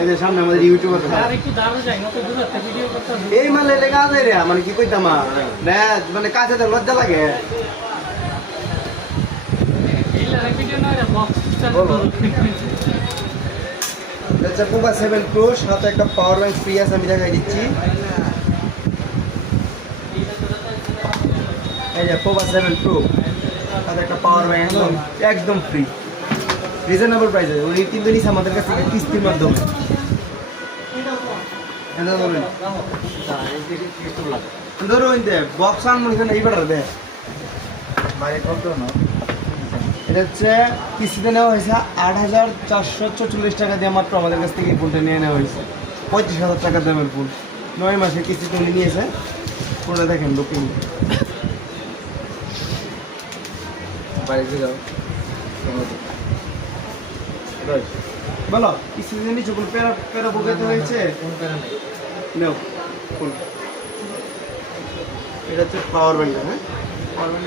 এই যে সামনে আমাদের ইউটিউবার এই মালে লেগে আছে রে মানে কি কইতাম না মানে কাছে তো লজ্জা লাগে আচ্ছা পোকো 7 প্রো সাথে একটা পাওয়ার ব্যাংক ফ্রি আছে আমি দেখাই দিচ্ছি এই যে পোকো 7 প্রো সাথে একটা পাওয়ার ব্যাংক একদম ফ্রি রিজনেবল প্রাইসে উনি কিন্তু নিছে আমাদের কাছ থেকে কিস্তির মাধ্যমে এটা ধরুন ধরুন দে বক্স আন মনে করেন এইবার দে ভাই কত না এটা হচ্ছে কিস্তিতে নেওয়া হয়েছে ৮,৪৪৪ টাকা দিয়ে মাত্র আমাদের কাছ থেকে এই ফোনটা নিয়ে নেওয়া হয়েছে ৩৫,০০০ টাকা দামের ফোন ৯ মাসে কিস্তিতে উনি নিয়েছে ফোনটা দেখেন বুকিং বাড়িতে যাও বলো কিস্তিতে নিচ্ছ কোনো প্যারা প্যারা বোকাতে হয়েছে নেও ফোন এটা হচ্ছে পাওয়ার ব্যাংক হ্যাঁ পাওয়ার ব্যাংক